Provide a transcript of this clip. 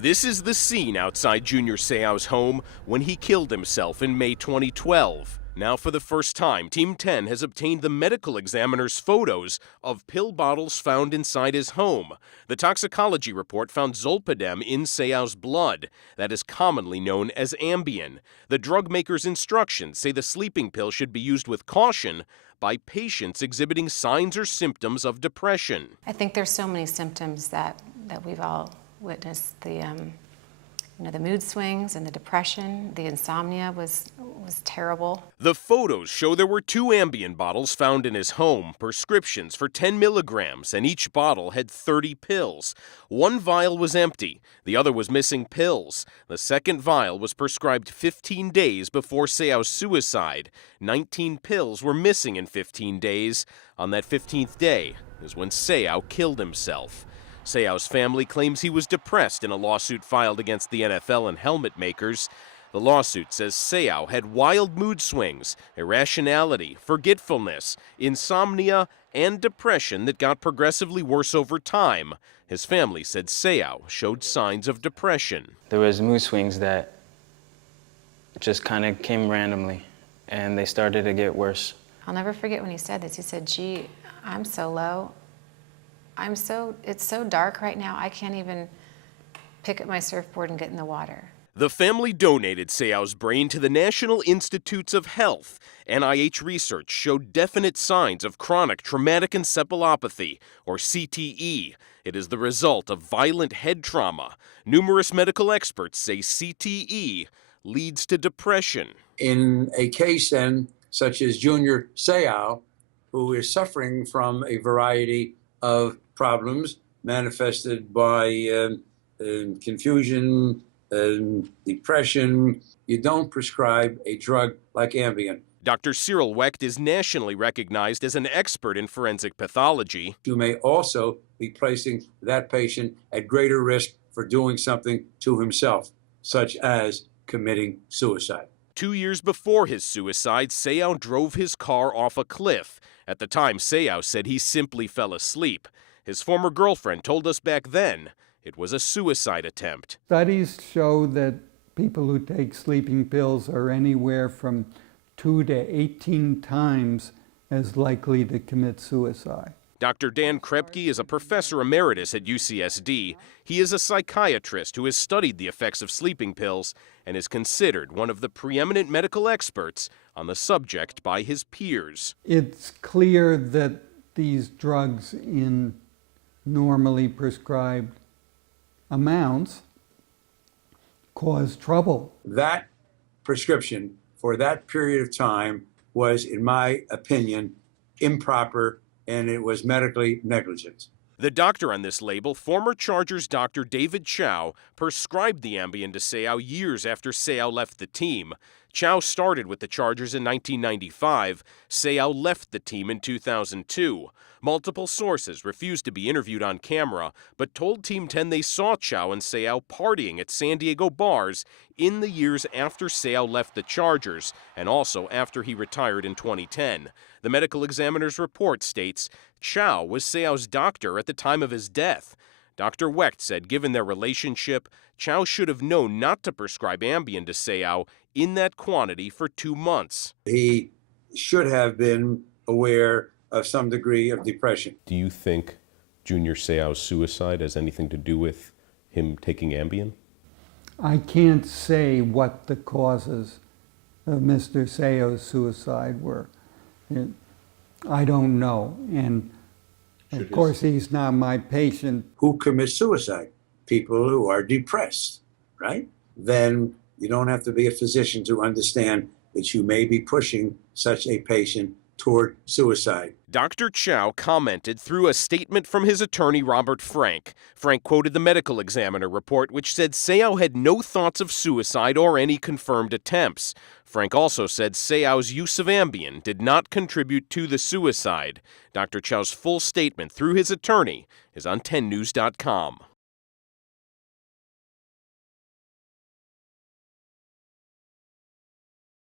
This is the scene outside Junior Seau's home when he killed himself in May 2012. Now for the first time, Team 10 has obtained the medical examiner's photos of pill bottles found inside his home. The toxicology report found zolpidem in Seau's blood, that is commonly known as Ambien. The drug maker's instructions say the sleeping pill should be used with caution by patients exhibiting signs or symptoms of depression. I think there's so many symptoms that we've all witnessed. The mood swings and the depression, the insomnia was terrible. The photos show there were 2 Ambien bottles found in his home, prescriptions for 10 milligrams, and each bottle had 30 pills. One vial was empty, the other was missing pills. The second vial was prescribed 15 days before Seau's suicide. 19 pills were missing in 15 days. On that 15th day is when Seau killed himself. Seau's family claims he was depressed in a lawsuit filed against the NFL and helmet makers. The lawsuit says Seau had wild mood swings, irrationality, forgetfulness, insomnia, and depression that got progressively worse over time. His family said Seau showed signs of depression. There was mood swings that just kind of came randomly, and they started to get worse. I'll never forget when he said this. He said, "Gee, I'm so low. It's so dark right now, I can't even pick up my surfboard and get in the water." The family donated Seau's brain to the National Institutes of Health. NIH research showed definite signs of chronic traumatic encephalopathy, or CTE. It is the result of violent head trauma. Numerous medical experts say CTE leads to depression. In a case then, such as Junior Seau, who is suffering from a variety of problems manifested by confusion, depression, you don't prescribe a drug like Ambien. Dr. Cyril Wecht is nationally recognized as an expert in forensic pathology. You may also be placing that patient at greater risk for doing something to himself, such as committing suicide. 2 years before his suicide, Seau drove his car off a cliff. At the time, Seau said he simply fell asleep. His former girlfriend told us back then it was a suicide attempt. Studies show that people who take sleeping pills are anywhere from 2 to 18 times as likely to commit suicide. Dr. Dan Krepke is a professor emeritus at UCSD. He is a psychiatrist who has studied the effects of sleeping pills and is considered one of the preeminent medical experts on the subject by his peers. It's clear that these drugs in normally prescribed amounts cause trouble. That prescription for that period of time was, in my opinion, improper, and it was medically negligent. The doctor on this label, former Chargers doctor David Chao, prescribed the Ambien to Seau years after Seau left the team. Chao started with the Chargers in 1995. Seau left the team in 2002. Multiple sources refused to be interviewed on camera, but told Team 10 they saw Chao and Seau partying at San Diego bars in the years after Seau left the Chargers, and also after he retired in 2010. The medical examiner's report states Chao was Seau's doctor at the time of his death. Dr. Wecht said given their relationship, Chao should have known not to prescribe Ambien to Seau in that quantity for 2 months. He should have been aware of some degree of depression. Do you think Junior Seau's suicide has anything to do with him taking Ambien? I can't say what the causes of Mr. Seau's suicide were. I don't know. And of course, he's not my patient. Who commits suicide? People who are depressed, right? Then you don't have to be a physician to understand that you may be pushing such a patient toward suicide. Dr. Chao commented through a statement from his attorney, Robert Frank. Frank quoted the medical examiner report, which said Seau had no thoughts of suicide or any confirmed attempts. Frank also said Seau's use of Ambien did not contribute to the suicide. Dr. Chao's full statement through his attorney is on 10news.com.